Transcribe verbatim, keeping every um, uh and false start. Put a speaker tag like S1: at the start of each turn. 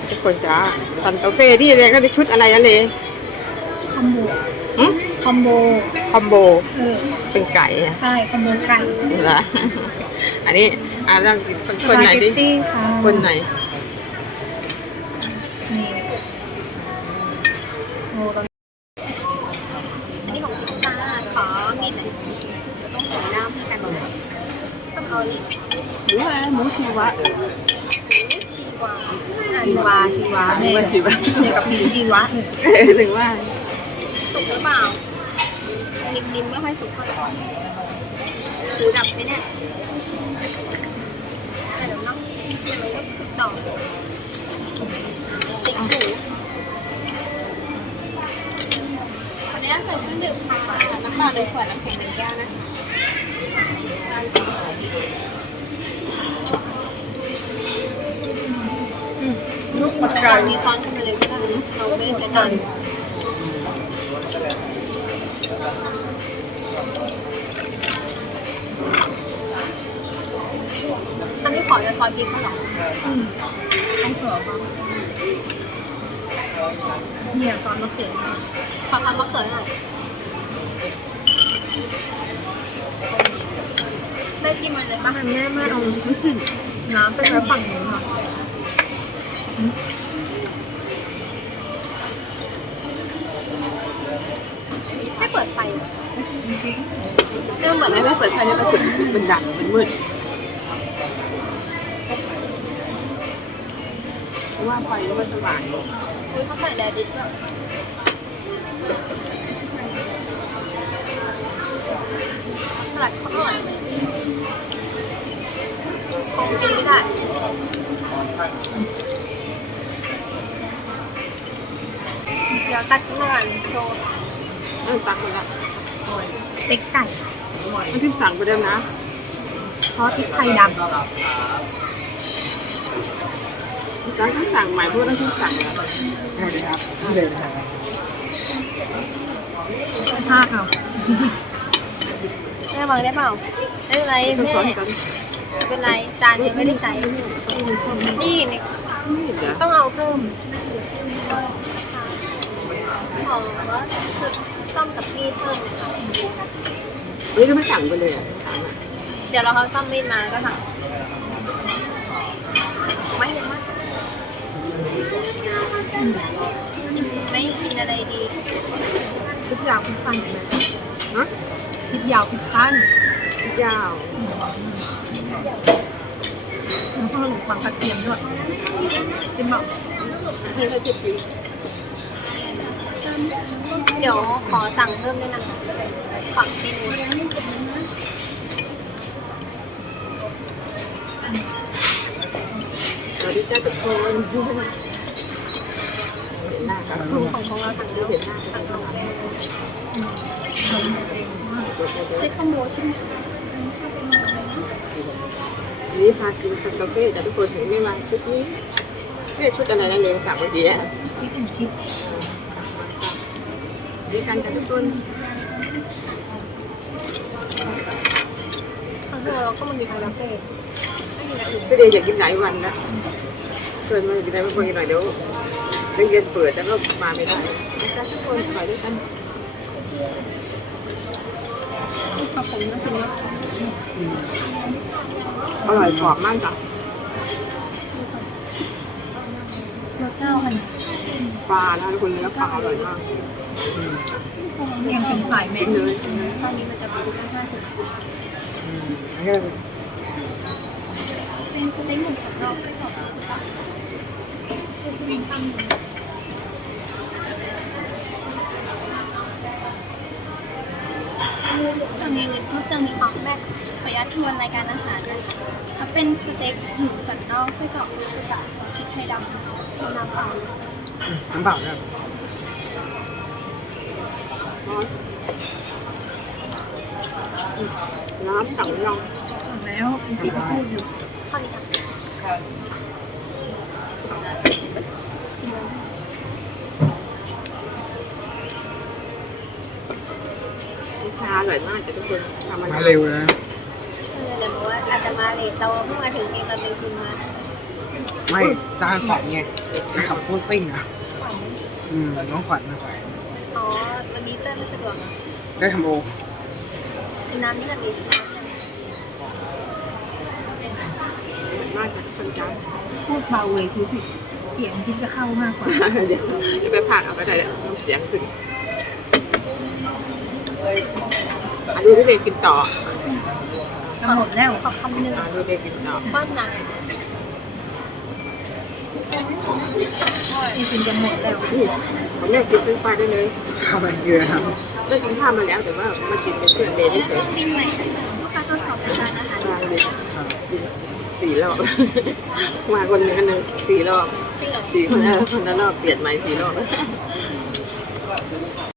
S1: ทุกคนจ้าซันตาเฟ่ที่อะไรก็ได้ชุดอะไรอะเลย
S2: คอมโบ
S1: อืม
S2: คอมโบ
S1: คอมโบ
S2: เออ
S1: เป็นไก่อะ
S2: ใช่คอมโบไก่
S1: เหรออันนี้อ่าลองคนคนไหนดิคนไหน
S2: นี่โอ้อันนี้ของคุณตาขอมีดหน่อยต้องสวยน้ำให้กันนะต้องเอานี่
S1: หมูอะไรหมูชีวะ
S2: ชีวาชีวาชีวาเนี่ย
S1: ชีวะ
S2: เนี่ยกับผีชีวะ
S1: ถึงว่า
S2: สุกหรือเปล่าริมๆไม่ค่อยสุกเท่าไหร่หูดับไหมเนี่ยแต่เดี๋ยวน้องเดี๋ยวเราก็ต่อติดหูวันนี้ใส่เครื่องดื่มค่ะน้ำเปล่าหนึ่งขวดน้ำแข็งหนึ่งแก้วนะ
S1: ลูกปัดไก่
S2: นี้ซ้อนขึ้นมาเลยก็ได้นะเราไม่ได้ใช้จานอันนี้ขอจะซอยพริกเขาหรออืมต้องเผื่อป่ะเนี่ยซอสมะเขือขอทำมะเขือหน่อยได้จิ้มอะไรบ้างแม่ไม่เอาน้ำไปไว้ฝั่งนู้นค่ะไม่เปิดไฟไม่เหมือนไม่เปิดไฟเลยมันสุด
S1: มันดังมันมืดว่าไฟแล้วมันสว่าง
S2: อุ้ยเขาใส่แดดดิบด้วยสลัดเขาอร่อยคงกินไม่ได้เดี๋ยวตัดเมื่อนโชว์
S1: เออตักมาละ
S2: สเต็กไก่
S1: มันที่สั่งไปเดิมนะ
S2: ซอสพริกไทยดำ
S1: ร้านที่สั่งใหม่พวกนั้นที่สั่งแล้วได้เลยครับเดินทาง
S2: ห้าเอาแม่วางได้เปล่าไม่เป็นไรแม่ไม่เป็นไรจานยังไม่ได้ใส่นี่เนี่ยต้องเอาเพิ่มขอว่าคือต้มกับมีดเพิ่มเนี่ยค่ะ
S1: เฮ้ยก็ไม่สั่งไปเลยอ่ะสั่งอ่ะ
S2: เดี๋ยวเราเขาต้มมีดมาแล้วก็สั่งไม่เห็นมากกินไม่กินอะไรดีพริกยาวพริกพันธุ์ไหม
S1: ฮะ
S2: พริกยาวพริกพันธุ์
S1: พริกยาว
S2: แล้วก็หลงฟังกระเทียมด้วยเป็นแบบ
S1: ให้เขาจิบดิ
S2: เดี๋ยวขอสั่งเพิ่มด้วยนะคะฝักเมนู
S1: สวัสดีจ้าทุกคนหน้าครับ
S2: ของของเราสั่งแล้ว
S1: เห็นหน้าสั่งแล้ว
S2: เซ็ตคอมโบใช่ไหม
S1: นี่พากินซันตาเฟ่แต่ทุกคนถึงไม่มาชุดนี้ไม่ชุดอะไรนั่นเองสั่งเมื่อกี้อ่ะ
S2: ฟิปแอนชิป
S1: ดีกันกันทุกคน
S2: ครั้งที่เราก็มันมีคาราเฟ่
S1: ไม่ได้อยากกินหลายวันนะเกินมากินได้ไม่พอกินหน่อยเดี๋ยวเรียนเปิดแล้วก็มาไม่ได้นะคะทุกคนขอด้วยกัน
S2: ขอบคุณนะคุณนะ
S1: อร่อยกรอบมากจ้ะ
S2: รสเจ้าค่ะ
S1: ปลานะทุกคนเนื้อปลาอร่อยมาก
S2: ยังเป็นขายแม่
S1: เลย
S2: ตอนนี้มันจะเป็นห้าสิบเป็นสเต็กหมูสับดอกไส้กรอกสั่งเองเลยเพิ่มเติมมีของแม่ขออนุญาตทวนรายการอาหารนะถ้าเป็นสเต็กหมูสันนอกไส้กรอกกระดาษซอสพริกไทยดำน้ำเปล่า
S1: น้ำเปล่าเนี่ยน้ำสั่งลอง
S2: สั่งแล้วพี่ก็พูดอยู่ข้าวนี้
S1: ชาอร่อยมากจ้ะทุกคนทำ
S3: มาเร็วนะ
S2: เดี๋ยวบอกว่าอาจจะมาเลทเราเพิ่งมาถึงเองเราเลยคุณมา
S3: ไม่จ้างขวัญไงขับโคตรซิ่งอ่ะอืมน้องขวัญนะ
S2: อ๋อวันนี้เจ้าไม่สะดวกนะ
S3: ได้ทำโอ
S2: กินน้ำนี่กันดิ
S1: มากจากคนจ้า
S4: พูดเบาเลยชุดเสียงที่จะเข้ามากกว่า
S1: เดี๋ยวจะไปพากเอาไปได้แล้วเสียงขึ้นอันนี้เด็กกินต่อ
S4: จะหมดแล้ว
S2: ขอคำหนึ่ง
S1: อันนี้เด็กกินต่อ
S2: ป้อนหนัง
S4: จริงๆจะหมดแล้ว
S1: นี่ผมแม่กินเป็นไฟได้เลย
S3: ข้าวมันเกลือครับ
S1: ได้กินข้าวมาแล้วแต่ว่ามากินเป็นเพื่อนเดย์เฉย
S2: บินใหม่ลูกค้าทดสอบในร้านอาหาร
S1: ๆมาเลยกินสี่รอบ มาคนหนึงกันหนึ่งสี่รอบ
S2: จริงเหรอ
S1: สี่คนเออคนละรอบเปลี่ยนใหม่สี่รอบ